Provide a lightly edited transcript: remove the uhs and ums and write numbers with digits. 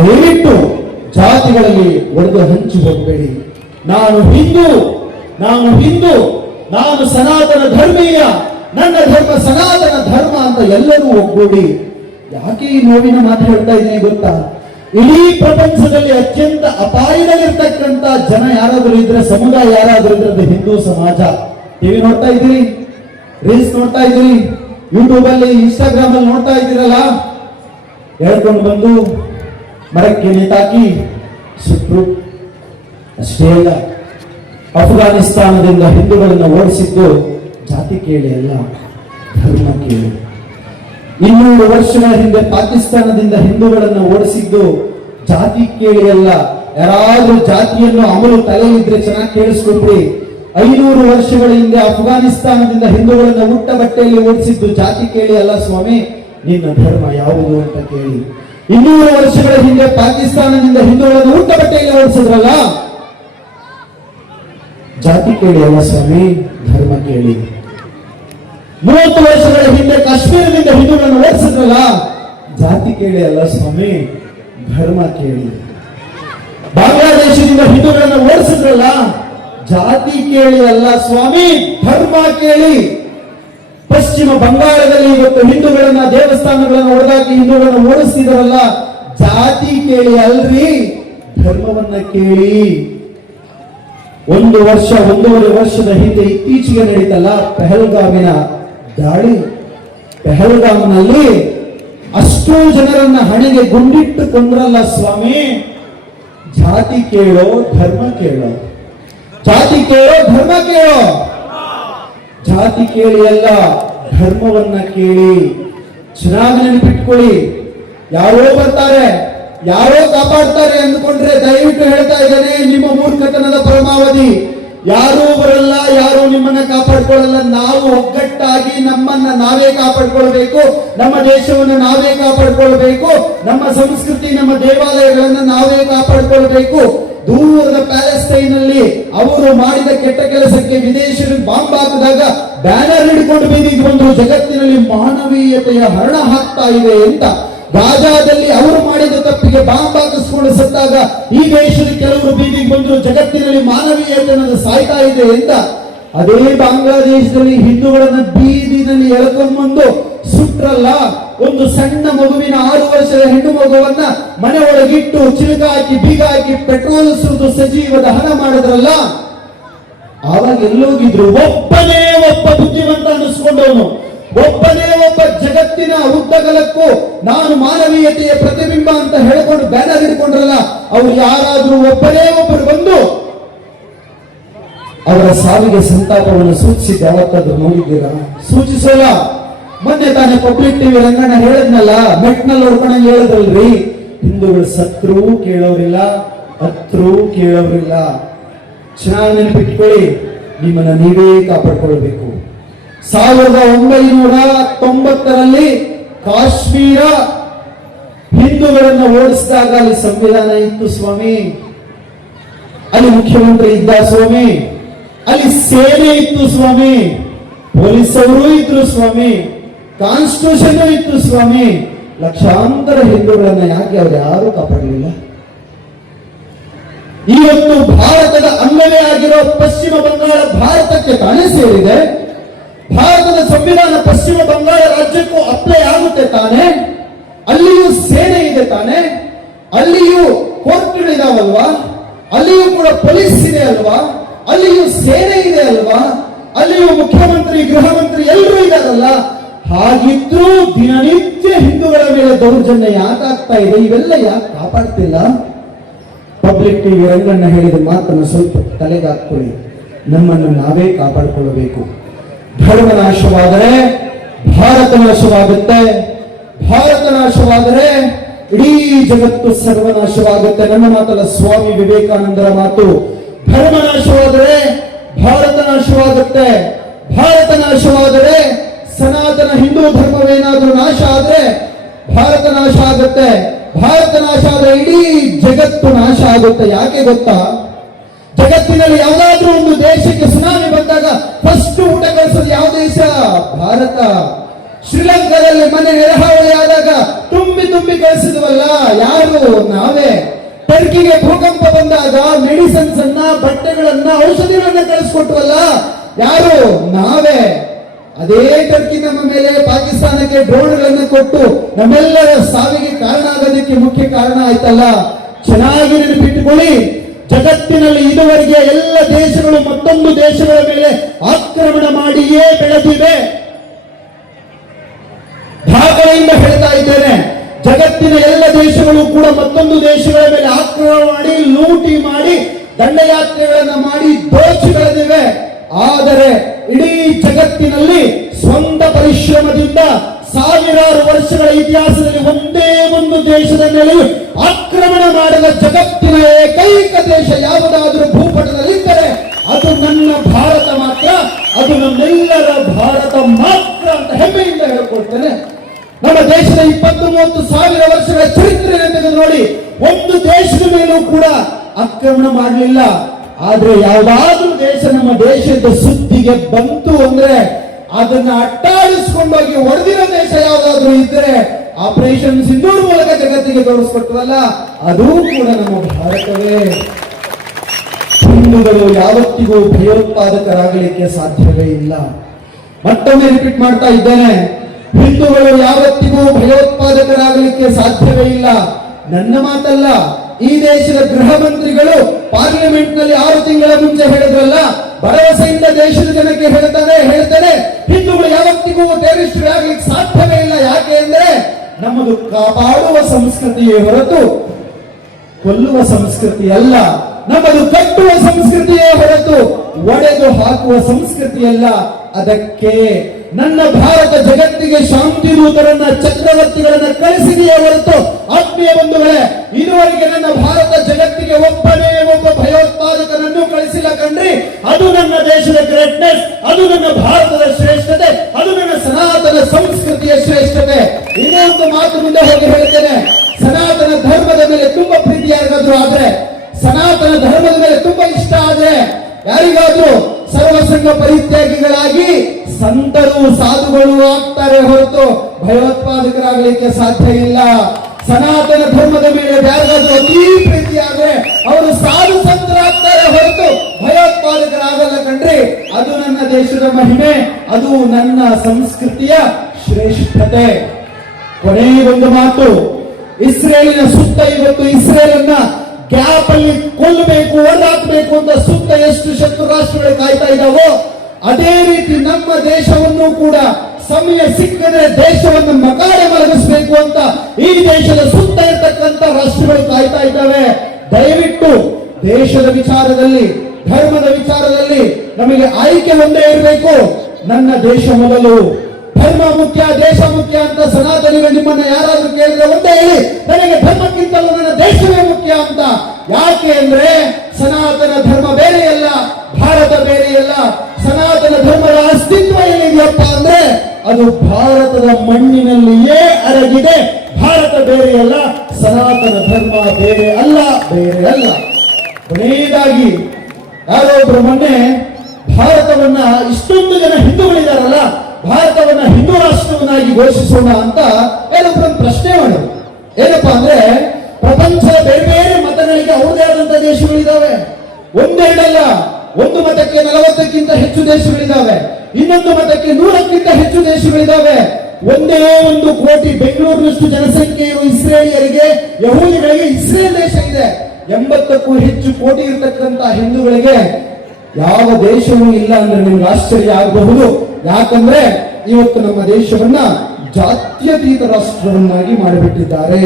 ದಯವಿಟ್ಟು ಜಾತಿಗಳಲ್ಲಿ ಒಡೆದು ಹಂಚಿ ಹೋಗಬೇಡಿ. ನಾನು ಹಿಂದೂ, ನಾನು ಸನಾತನ ಧರ್ಮೀಯ, ನನ್ನ ಧರ್ಮ ಸನಾತನ ಧರ್ಮ ಅಂತ ಎಲ್ಲರೂ ಒಗ್ಗೂಡಿ. ಯಾಕೆ ಈ ನೋವಿನ ಮಾತು ಹೇಳ್ತಾ ಇದ್ದೀನಿ ಗೊತ್ತಾ? ಇಡೀ ಪ್ರಪಂಚದಲ್ಲಿ ಅತ್ಯಂತ ಅಪಾಯದಲ್ಲಿರ್ತಕ್ಕಂಥ ಜನ ಯಾರಾದರೂ ಇದ್ರೆ, ಸಮುದಾಯ ಯಾರಾದರೂ ಇದ್ರೆ ಅದು ಹಿಂದೂ ಸಮಾಜ. ಟಿವಿ ನೋಡ್ತಾ ಇದ್ದೀರಿ, ರೀಲ್ಸ್ ನೋಡ್ತಾ ಇದ್ದೀರಿ, ಯೂಟ್ಯೂಬ್ ಅಲ್ಲಿ, ಇನ್ಸ್ಟಾಗ್ರಾಮ್ ಅಲ್ಲಿ ನೋಡ್ತಾ ಇದ್ದೀರಲ್ಲ, ಹೇಳ್ಕೊಂಡು ಬಂದು ಮರಕ್ಕೆ ನೇತಾಕಿ ಸುಟ್ರು. ಅಷ್ಟೇ ಅಲ್ಲ, ಅಫ್ಘಾನಿಸ್ತಾನದಿಂದ ಹಿಂದೂಗಳನ್ನು ಓಡಿಸಿದ್ದು ಜಾತಿ ಕೇಳಿ ಅಲ್ಲ, ಧರ್ಮ ಕೇಳಿ. 200 ವರ್ಷಗಳ ಹಿಂದೆ ಪಾಕಿಸ್ತಾನದಿಂದ ಹಿಂದೂಗಳನ್ನು ಓಡಿಸಿದ್ದು ಜಾತಿ ಕೇಳಿ ಅಲ್ಲ. ಯಾರಾದ್ರೂ ಜಾತಿಯನ್ನು ಅಮಲು ತಲೆಯಿದ್ರೆ ಚೆನ್ನಾಗಿ ಕೇಳಿಸ್ಕೊಂಡ್ರಿ. 500 ವರ್ಷಗಳ ಹಿಂದೆ ಅಫ್ಘಾನಿಸ್ತಾನದಿಂದ ಹಿಂದೂಗಳನ್ನು ಉಟ್ಟ ಬಟ್ಟೆಯಲ್ಲಿ ಓಡಿಸಿದ್ದು ಜಾತಿ ಕೇಳಿ ಅಲ್ಲ ಸ್ವಾಮಿ, ನಿನ್ನ ಧರ್ಮ ಯಾವುದು ಅಂತ ಕೇಳಿ. 200 ವರ್ಷಗಳ ಹಿಂದೆ ಪಾಕಿಸ್ತಾನದಿಂದ ಹಿಂದೂಗಳನ್ನು ಉಟ್ಟ ಬಟ್ಟೆಯಲ್ಲಿ ಓಡಿಸಿದ್ರಲ್ಲ, ಜಾತಿ ಕೇಳಿ ಅಲ್ಲ ಸ್ವಾಮಿ, ಧರ್ಮ ಕೇಳಿ. 30 ವರ್ಷಗಳ ಹಿಂದೆ ಕಾಶ್ಮೀರದಿಂದ ಹಿಂದೂಗಳನ್ನು ಓಡಿಸಿದ್ರಲ್ಲ, ಜಾತಿ ಕೇಳಿ ಅಲ್ಲ ಸ್ವಾಮಿ, ಧರ್ಮ ಕೇಳಿ. ಬಾಂಗ್ಲಾದೇಶದಿಂದ ಹಿಂದೂಗಳನ್ನು ಓಡಿಸಿದ್ರಲ್ಲ, ಜಾತಿ ಕೇಳಿ ಅಲ್ಲ ಸ್ವಾಮಿ, ಧರ್ಮ ಕೇಳಿ. ಪಶ್ಚಿಮ ಬಂಗಾಳದಲ್ಲಿ ಇವತ್ತು ಹಿಂದೂಗಳನ್ನ, ದೇವಸ್ಥಾನಗಳನ್ನು ಹೊಡೆದಾಕಿ ಹಿಂದೂಗಳನ್ನು ಓಡಿಸ್ತಿದಾರಲ್ಲ, ಜಾತಿ ಕೇಳಿ ಅಲ್ರಿ, ಧರ್ಮವನ್ನ ಕೇಳಿ. 1 ವರ್ಷ 1.5 ವರ್ಷದ ಹಿಂದೆ ಇತ್ತೀಚೆಗೆ ನಡೀತಲ್ಲ ಪೆಹಲ್ಗಾಮಿನ ದಾಳಿ. ಪೆಹಲ್ಗಾಮ್ನಲ್ಲಿ ಅಷ್ಟೋ ಜನರನ್ನ ಹಣೆಗೆ ಗುಂಡಿಟ್ಟು ಕೊಂಡ್ರಲ್ಲ ಸ್ವಾಮಿ, ಜಾತಿ ಕೇಳೋ ಧರ್ಮ ಕೇಳೋ, ಜಾತಿ ಕೇಳೋ ಧರ್ಮ ಕೇಳೋ. ಜಾತಿ ಕೇಳಿ ಅಲ್ಲ, ಧರ್ಮವನ್ನ ಕೇಳಿ. ಚೆನ್ನಾಗಿ ನೆನಪಿಟ್ಕೊಳ್ಳಿ. ಯಾರೋ ಬರ್ತಾರೆ, ಯಾರೋ ಕಾಪಾಡ್ತಾರೆ ಅಂದ್ಕೊಂಡ್ರೆ ದಯವಿಟ್ಟು ಹೇಳ್ತಾ ಇದ್ದೇನೆ, ನಿಮ್ಮ ಮೂರ್ಖತನದ ಪರಮಾವಧಿ. ಯಾರೂ ಬರಲ್ಲ, ಯಾರೂ ನಿಮ್ಮನ್ನ ಕಾಪಾಡ್ಕೊಳ್ಳಲ್ಲ. ನಾವು ಒಗ್ಗಟ್ಟಾಗಿ ನಮ್ಮನ್ನ ನಾವೇ ಕಾಪಾಡ್ಕೊಳ್ಬೇಕು, ನಮ್ಮ ದೇಶವನ್ನು ನಾವೇ ಕಾಪಾಡ್ಕೊಳ್ಬೇಕು, ನಮ್ಮ ಸಂಸ್ಕೃತಿ, ನಮ್ಮ ದೇವಾಲಯಗಳನ್ನ ನಾವೇ ಕಾಪಾಡ್ಕೊಳ್ಬೇಕು. ದೂರದ ಪ್ಯಾಲೆಸ್ಟೈನ್ ಅಲ್ಲಿ ಅವರು ಮಾಡಿದ ಕೆಟ್ಟ ಕೆಲಸಕ್ಕೆ ವಿದೇಶರು ಬಾಂಬ್ ಹಾಕಿದಾಗ ಬ್ಯಾನರ್ ಹಿಡ್ಕೊಂಡು ಬೀದಿಗೆ ಬಂದ್ರು, ಜಗತ್ತಿನಲ್ಲಿ ಮಾನವೀಯತೆಯ ಹರಣ ಹಾಕ್ತಾ ಇದೆ ಅಂತ. ಗಾಜಾದಲ್ಲಿ ಅವರು ಮಾಡಿದ ತಪ್ಪಿಗೆ ಬಾಂಬ್ ಹಾಕಿಸ್ಕೊಂಡು ಸತ್ತಾಗ ಈ ದೇಶದ ಕೆಲವರು ಬೀದಿಗೆ ಬಂದ್ರು, ಜಗತ್ತಿನಲ್ಲಿ ಮಾನವೀಯತೆ ಸಾಯ್ತಾ ಇದೆ ಅಂತ. ಅದೇ ಬಾಂಗ್ಲಾದೇಶದಲ್ಲಿ ಹಿಂದೂಗಳನ್ನ ಬೀದಿನಲ್ಲಿ ಎಳ್ಕೊಂಡು ಬಂದು ಸುಟ್ರಲ್ಲ. ಒಂದು ಸಣ್ಣ ಮಗುವಿನ 6 ವರ್ಷದ ಹೆಣ್ಣು ಮಗುವನ್ನ ಮನೆ ಒಳಗಿಟ್ಟು ಚಿಲಕ ಹಾಕಿ ಬೀಗ ಹಾಕಿ ಪೆಟ್ರೋಲ್ ಸುರಿದು ಸಜೀವ ದಹನ ಮಾಡಿದ್ರಲ್ಲ. ಆವಾಗ ಎಲ್ಲೋಗಿದ್ರು? ಒಬ್ಬನೇ ಒಬ್ಬ ಬುದ್ಧಿವಂತ ಅನ್ನಿಸ್ಕೊಂಡವನು, ಒಬ್ಬನೇ ಒಬ್ಬ ಜಗತ್ತಿನ ಉದ್ದಗಲಕ್ಕೂ ನಾನು ಮಾನವೀಯತೆಯ ಪ್ರತಿಬಿಂಬ ಅಂತ ಹೇಳ್ಕೊಂಡು ಬ್ಯಾನರ್ ಹಿಡ್ಕೊಂಡ್ರಲ್ಲ, ಅವ್ರು ಯಾರಾದ್ರೂ ಒಬ್ಬನೇ ಒಬ್ಬರು ಬಂದು ಅವರ ಸಾವಿಗೆ ಸಂತಾಪವನ್ನು ಸೂಚಿಸಿದ್ದು ಯಾವತ್ತಾದ್ರೂ ನೋಡಿದ್ದೀರಾ? ಸೂಚಿಸೋಲ್ಲ. ಮೊನ್ನೆ ತಾನೇ ಪಬ್ಲಿಕ್ ಟಿವಿ ರಂಗಣ್ಣ ಹೇಳಿದ್ನಲ್ಲ, ಮೆಟ್ನಲ್ಲಿ ಹೊಡ್ಕೊಂಡಂಗೆ ಹೇಳಿದ್ರಲ್ರಿ, ಹಿಂದೂಗಳು ಸತ್ರೂ ಕೇಳೋರಿಲ್ಲ, ಹತ್ರೂ ಕೇಳೋರಿಲ್ಲ. ಚೆನ್ನಾಗಿ ನೆನಪಿಟ್ಕೊಳ್ಳಿ, ನಿಮ್ಮನ್ನ ನೀವೇ ಕಾಪಾಡ್ಕೊಳ್ಬೇಕು. 1990ರಲ್ಲಿ ಕಾಶ್ಮೀರ ಹಿಂದೂಗಳನ್ನು ಓಡಿಸಿದಾಗ ಅಲ್ಲಿ ಸಂವಿಧಾನ ಇತ್ತು ಸ್ವಾಮಿ, ಅಲ್ಲಿ ಮುಖ್ಯಮಂತ್ರಿ ಇದ್ದ ಸ್ವಾಮಿ, ಅಲ್ಲಿ ಸೇನೆ ಇತ್ತು ಸ್ವಾಮಿ, ಪೊಲೀಸ್ ಅವರು ಇದ್ರು ಸ್ವಾಮಿ, ಕಾನ್ಸ್ಟಿಟ್ಯೂಷನ್ ಇತ್ತು ಸ್ವಾಮಿ. ಲಕ್ಷಾಂತರ ಹಿಂದೂಗಳನ್ನ ಯಾಕೆ ಅವ್ರು ಯಾರು ಕಾಪಾಡಲಿಲ್ಲ? ಇವತ್ತು ಭಾರತದ ಅಂಗವೇ ಆಗಿರೋ ಪಶ್ಚಿಮ ಬಂಗಾಳ ಭಾರತಕ್ಕೆ ತಾನೇ ಸೇರಿದೆ. ಭಾರತದ ಸಂವಿಧಾನ ಪಶ್ಚಿಮ ಬಂಗಾಳ ರಾಜ್ಯಕ್ಕೂ ಅಪ್ಲೈ ಆಗುತ್ತೆ ತಾನೆ. ಅಲ್ಲಿಯೂ ಸೇನೆ ಇದೆ ತಾನೆ, ಅಲ್ಲಿಯೂ ಕೋರ್ಟ್ಗಳಿದಾವಲ್ವಾ, ಅಲ್ಲಿಯೂ ಕೂಡ ಪೊಲೀಸ್ ಇದೆ ಅಲ್ವಾ, ಅಲ್ಲಿಯೂ ಸೇನೆ ಇದೆ ಅಲ್ವಾ, ಅಲ್ಲಿಯೂ ಮುಖ್ಯಮಂತ್ರಿ, ಗೃಹ ಮಂತ್ರಿ ಎಲ್ಲರೂ ಇದಾರಲ್ಲ. ಹಾಗಿದ್ರೂ ದಿನನಿತ್ಯ ಹಿಂದೂಗಳ ಮೇಲೆ ದೌರ್ಜನ್ಯ ಯಾಕಾಗ್ತಾ ಇದೆ? ಇವೆಲ್ಲ ಯಾಕೆ ಕಾಪಾಡ್ತಿಲ್ಲ? ಪಬ್ಲಿಕ್ ಟಿವಿ ರಂಗಣ್ಣ ಹೇಳಿದ ಮಾತನ್ನು ಸ್ವಲ್ಪ ತಲೆಗೆ ಹಾಕೊಳ್ಳಿ. ನಮ್ಮನ್ನು ನಾವೇ ಕಾಪಾಡಿಕೊಳ್ಳಬೇಕು. ಧರ್ಮ ನಾಶವಾದರೆ ಭಾರತ ನಾಶವಾಗುತ್ತೆ, ಭಾರತ ನಾಶವಾದರೆ ಇಡೀ ಜಗತ್ತು ಸರ್ವನಾಶವಾಗುತ್ತೆ. ನನ್ನ ಮಾತಲ್ಲ, ಸ್ವಾಮಿ ವಿವೇಕಾನಂದರ ಮಾತು. ಧರ್ಮ ನಾಶವಾದರೆ ಭಾರತ ನಾಶವಾಗುತ್ತೆ, ಭಾರತ ನಾಶವಾದರೆ ಸನಾತನ ಹಿಂದೂ ಧರ್ಮವೇನಾದ್ರೂ ನಾಶ ಆದ್ರೆ ಭಾರತ ನಾಶ ಆಗುತ್ತೆ, ಭಾರತ ನಾಶ ಆದ್ರೆ ಇಡೀ ಜಗತ್ತು ನಾಶ ಆಗುತ್ತೆ. ಯಾಕೆ ಗೊತ್ತಾ? ಜಗತ್ತಿನಲ್ಲಿ ಯಾವುದಾದ್ರೂ ಒಂದು ದೇಶಕ್ಕೆ ಸುನಾಮಿ ಬಂದಾಗ ಫಸ್ಟ್ ಊಟ ಕಳಿಸೋದು ಯಾವ ದೇಶ? ಭಾರತ. ಶ್ರೀಲಂಕಾದಲ್ಲಿ ಮನೆ ನೆರೆಹಾವಳಿ ಆದಾಗ ತುಂಬಿ ತುಂಬಿ ಕಳಿಸಿದ್ವಲ್ಲ ಯಾರು? ನಾವೇ. ಟರ್ಕಿಗೆ ಭೂಕಂಪ ಬಂದಾಗ ಮೆಡಿಸಿನ್ಸ್ ಅನ್ನ, ಬಟ್ಟೆಗಳನ್ನ, ಔಷಧಿಗಳನ್ನ ಕಳಿಸ್ಕೊಟ್ವಲ್ಲ ಯಾರು? ನಾವೇ. ಅದೇ ಟರ್ಕಿ ನಮ್ಮ ಮೇಲೆ ಪಾಕಿಸ್ತಾನಕ್ಕೆ ಡ್ರೋನ್ಗಳನ್ನು ಕೊಟ್ಟು ನಮ್ಮೆಲ್ಲರ ಸಾವಿಗೆ ಕಾರಣ ಆಗೋದಕ್ಕೆ ಮುಖ್ಯ ಕಾರಣ ಆಯ್ತಲ್ಲ. ಚೆನ್ನಾಗಿ ನೆನಪಿಟ್ಟುಕೊಳ್ಳಿ, ಜಗತ್ತಿನಲ್ಲಿ ಇದುವರೆಗೆ ಎಲ್ಲ ದೇಶಗಳು ಮತ್ತೊಂದು ದೇಶಗಳ ಮೇಲೆ ಆಕ್ರಮಣ ಮಾಡಿಯೇ ಬೆಳೆದಿವೆ. ದಾಖಲೆಯಿಂದ ಹೇಳ್ತಾ ಇದ್ದೇನೆ, ಜಗತ್ತಿನ ಎಲ್ಲ ದೇಶಗಳು ಕೂಡ ಮತ್ತೊಂದು ದೇಶಗಳ ಮೇಲೆ ಆಕ್ರಮಣ ಮಾಡಿ, ಲೂಟಿ ಮಾಡಿ, ದಂಡಯಾತ್ರೆಗಳನ್ನ ಮಾಡಿ ದೋಚಿ ಬೆಳೆದಿವೆ. ಆದರೆ ಇಡೀ ಜಗತ್ತಿನಲ್ಲಿ ಸ್ವಂತ ಪರಿಶ್ರಮದಿಂದ ಸಾವಿರಾರು ವರ್ಷಗಳ ಇತಿಹಾಸದಲ್ಲಿ ಒಂದೇ ಒಂದು ದೇಶದ ಮೇಲೆ ಆಕ್ರಮಣ ಮಾಡಿದ ಜಗತ್ತಿನ ಏಕೈಕ ದೇಶ ಯಾವುದಾದ್ರೂ ಭೂಪಟದಲ್ಲಿದ್ದರೆ ಅದು ನನ್ನ ಭಾರತ ಮಾತ್ರ, ಅದು ನಮ್ಮೆಲ್ಲರ ಭಾರತ ಮಾತ್ರ ಅಂತ ಹೆಮ್ಮೆಯಿಂದ ಹೇಳ್ಕೊಳ್ತೇನೆ. ನಮ್ಮ ದೇಶದ 20-30 ಸಾವಿರ ವರ್ಷಗಳ ಚರಿತ್ರೆಯನ್ನು ತೆಗೆದು ನೋಡಿ, ಒಂದು ದೇಶದ ಮೇಲೂ ಕೂಡ ಆಕ್ರಮಣ ಮಾಡಲಿಲ್ಲ. ಆದ್ರೆ ಯಾವುದಾದ್ರೂ ದೇಶ ನಮ್ಮ ದೇಶದ ಸುದ್ದಿಗೆ ಬಂತು ಅಂದ್ರೆ ಅದನ್ನ ಅಟ್ಟಾಡಿಸ್ಕೊಂಡೋಗಿ ಹೊಡೆದಿರೋ ದೇಶ ಯಾವುದಾದ್ರೂ ಇದ್ರೆ ಆಪರೇಷನ್ ಸಿಂಧೂರ್ ಮೂಲಕ ಜಗತ್ತಿಗೆ ತೋರಿಸ್ಕೊಟ್ವಲ್ಲ, ಅದೂ ಕೂಡ ನಮ್ಮ ಭಾರತವೇ. ಹಿಂದೂಗಳು ಯಾವತ್ತಿಗೂ ಭಯೋತ್ಪಾದಕರಾಗಲಿಕ್ಕೆ ಸಾಧ್ಯವೇ ಇಲ್ಲ. ಮತ್ತೊಮ್ಮೆ ರಿಪೀಟ್ ಮಾಡ್ತಾ ಇದ್ದೇನೆ, ಹಿಂದೂಗಳು ಯಾವತ್ತಿಗೂ ಭಯೋತ್ಪಾದಕರಾಗಲಿಕ್ಕೆ ಸಾಧ್ಯವೇ ಇಲ್ಲ. ನನ್ನ ಮಾತಲ್ಲ, ಈ ದೇಶದ ಗೃಹ ಮಂತ್ರಿಗಳು ಪಾರ್ಲಿಮೆಂಟ್ ನಲ್ಲಿ 6 ತಿಂಗಳ ಮುಂಚೆ ಹೇಳಿದ್ರಲ್ಲ, ಭರವಸೆಯಿಂದ ದೇಶದ ಜನಕ್ಕೆ ಹೇಳ್ತಾರೆ ಹಿಂದೂಗಳು ಯಾವತ್ತಿಗೂ ಟೆರರಿಸ್ಟ್ಗಳಾಗಲಿಕ್ಕೆ ಸಾಧ್ಯವೇ ಇಲ್ಲ. ಯಾಕೆ ಅಂದ್ರೆ ನಮ್ಮದು ಕಾಪಾಡುವ ಸಂಸ್ಕೃತಿಯೇ ಹೊರತು ಕೊಲ್ಲುವ ಸಂಸ್ಕೃತಿ ಅಲ್ಲ. ನಮ್ಮದು ಕಟ್ಟುವ ಸಂಸ್ಕೃತಿಯೇ ಹೊರತು ಒಡೆದು ಹಾಕುವ ಸಂಸ್ಕೃತಿ ಅಲ್ಲ. ಅದಕ್ಕೆ ನನ್ನ ಭಾರತ ಜಗತ್ತಿಗೆ ಶಾಂತಿ ದೂತರನ್ನ, ಚಕ್ರವರ್ತಿಗಳನ್ನ ಕಳಿಸಿದೆಯೇ ಹೊರತು ಆತ್ಮೀಯ ಬಂಧುಗಳೇ, ಇದುವರೆಗೆ ನನ್ನ ಭಾರತ ಜಗತ್ತಿಗೆ ಒಬ್ಬನೇ ಒಬ್ಬ ಭಯೋತ್ಪಾದಕನನ್ನು ಕಳಿಸಿಲ್ಲ ಕಣ್ರಿ. ಅದು ನನ್ನ ದೇಶದ ಗ್ರೇಟ್ನೆಸ್, ಅದು ನನ್ನ ಭಾರತದ ಶ್ರೇಷ್ಠತೆ, ಅದು ನನ್ನ ಸನಾತನ ಸಂಸ್ಕೃತಿಯ ಶ್ರೇಷ್ಠತೆ. ಇದೇ ಒಂದು ಮಾತು ಮುಂದೆ ಹೋಗಿ ಹೇಳ್ತೇನೆ. ಸನಾತನ ಧರ್ಮದ ಮೇಲೆ ತುಂಬಾ ಪ್ರೀತಿ ಯಾರಿಗಾದ್ರೂ ಆದ್ರೆ, ಸನಾತನ ಧರ್ಮದ ಮೇಲೆ ತುಂಬಾ ಇಷ್ಟ ಆದ್ರೆ, ಯಾರಿಗಾದ್ರೂ ಸರ್ವಸಂಗ ಪರಿತ್ಯಾಗಿಗಳಾಗಿ ಸಂತರು ಸಾಧುಗಳು ಆಗ್ತಾರೆ ಹೊರತು ಭಯೋತ್ಪಾದಕರಾಗಲಿಕ್ಕೆ ಸಾಧ್ಯ ಇಲ್ಲ. ಸನಾತನ ಧರ್ಮದ ಮೇಲೆ ಯಾರಿಗಾದ್ರೂ ಅತೀ ಪ್ರೀತಿ ಆದ್ರೆ ಅವರು ಸಾಧು ಸಂತರಾಗ್ತಾರೆ ಹೊರತು ಭಯೋತ್ಪಾದಕರಾಗಲ್ಲ ಕಣ್ರಿ. ಅದು ನನ್ನ ದೇಶದ ಮಹಿಮೆ, ಅದು ನನ್ನ ಸಂಸ್ಕೃತಿಯ ಶ್ರೇಷ್ಠತೆ. ಕೊನೆಗೊಂದು ಮಾತು, ಇಸ್ರೇಲಿನ ಸುತ್ತ ಇವತ್ತು ಇಸ್ರೇಲನ್ನ ಗ್ಯಾಪ್ ಅಲ್ಲಿ ಕೊಲ್ಲಬೇಕು, ಹೊರಹಾಕಬೇಕು ಅಂತ ಸುತ್ತ ಎಷ್ಟು ಶತ್ರು ರಾಷ್ಟ್ರಗಳು ಕಾಯ್ತಾ ಇದ್ದಾವೋ, ಅದೇ ರೀತಿ ನಮ್ಮ ದೇಶವನ್ನು ಕೂಡ ಸಮಯ ಸಿಕ್ಕದ್ರೆ ದೇಶವನ್ನು ಮಕಾಡೆ ಮಲಗಿಸಬೇಕು ಅಂತ ಈ ದೇಶದ ಸುತ್ತ ಇರತಕ್ಕಂತ ರಾಷ್ಟ್ರಗಳು ಕಾಯ್ತಾ ಇದ್ದಾವೆ. ದಯವಿಟ್ಟು ದೇಶದ ವಿಚಾರದಲ್ಲಿ, ಧರ್ಮದ ವಿಚಾರದಲ್ಲಿ ನಮಗೆ ಆಯ್ಕೆ ಒಂದೇ ಇರಬೇಕು. ನನ್ನ ದೇಶ ಮೊದಲು, ಧರ್ಮ ಮುಖ್ಯ, ದೇಶ ಮುಖ್ಯ ಅಂತ ಸನಾತನಿಗಳು ನಿಮ್ಮನ್ನ ಯಾರಾದ್ರೂ ಕೇಳಿದ್ರೆ ಒಂದೇ ಹೇಳಿ, ನನಗೆ ಧರ್ಮಕ್ಕಿಂತಲೂ ನನ್ನ ದೇಶವೇ ಮುಖ್ಯ ಅಂತ. ಯಾಕೆ ಅಂದ್ರೆ ಸನಾತನ ಧರ್ಮ ಬೇರೆಯಲ್ಲ, ಭಾರತ ಬೇರೆಯಲ್ಲ. ಸನಾತನ ಧರ್ಮದ ಅಸ್ತಿತ್ವ ಏನಿದೆಯಪ್ಪ ಅಂದ್ರೆ ಅದು ಭಾರತದ ಮಣ್ಣಿನಲ್ಲಿಯೇ ಅಡಗಿದೆ. ಭಾರತ ಬೇರೆಯಲ್ಲ, ಸನಾತನ ಧರ್ಮ ಬೇರೆ ಅಲ್ಲ, ಬೇರೆ ಅಲ್ಲ. ಕೊನೆಯದಾಗಿ ಯಾರೋ ಒಬ್ರು ಮೊನ್ನೆ ಭಾರತವನ್ನ ಇಷ್ಟೊಂದು ಜನ ಹಿಂದೂಗಳಿದಾರಲ್ಲ, ಭಾರತವನ್ನ ಹಿಂದೂ ರಾಷ್ಟ್ರವನ್ನಾಗಿ ಘೋಷಿಸೋಣ ಅಂತ ಏನೊಬ್ಬರೊಂದು ಪ್ರಶ್ನೆ ಮಾಡೋದು. ಏನಪ್ಪಾ ಅಂದ್ರೆ ಪ್ರಪಂಚದ ಬೇರೆ ಬೇರೆ ಮತಗಳಿಗೆ ಅವ್ರದೇ ಆದಂತಹ ದೇಶಗಳಿದಾವೆ. ಒಂದೆರಡಲ್ಲ, ಒಂದು ಮತಕ್ಕೆ 40ಕ್ಕಿಂತ ಹೆಚ್ಚು ದೇಶಗಳಿದಾವೆ, ಇನ್ನೊಂದು ಮತಕ್ಕೆ 100ಕ್ಕಿಂತ ಹೆಚ್ಚು ದೇಶಗಳಿದಾವೆ. ಒಂದೇ 1 ಕೋಟಿ ಬೆಂಗಳೂರಿನಷ್ಟು ಜನಸಂಖ್ಯೆ ಇರುವ ಇಸ್ರೇಲಿಯರಿಗೆ, ಯಹೂದಿಗಳಿಗೆ ಇಸ್ರೇಲ್ ದೇಶ ಇದೆ. 80ಕ್ಕೂ ಹೆಚ್ಚು ಕೋಟಿ ಇರತಕ್ಕಂತ ಹಿಂದೂಗಳಿಗೆ ಯಾವ ದೇಶವೂ ಇಲ್ಲ ಅಂದ್ರೆ ನಿಮ್ಗೆ ಆಶ್ಚರ್ಯ ಆಗಬಹುದು. ಯಾಕಂದ್ರೆ ಇವತ್ತು ನಮ್ಮ ದೇಶವನ್ನ ಜಾತ್ಯತೀತ ರಾಷ್ಟ್ರವನ್ನಾಗಿ ಮಾಡಿಬಿಟ್ಟಿದ್ದಾರೆ.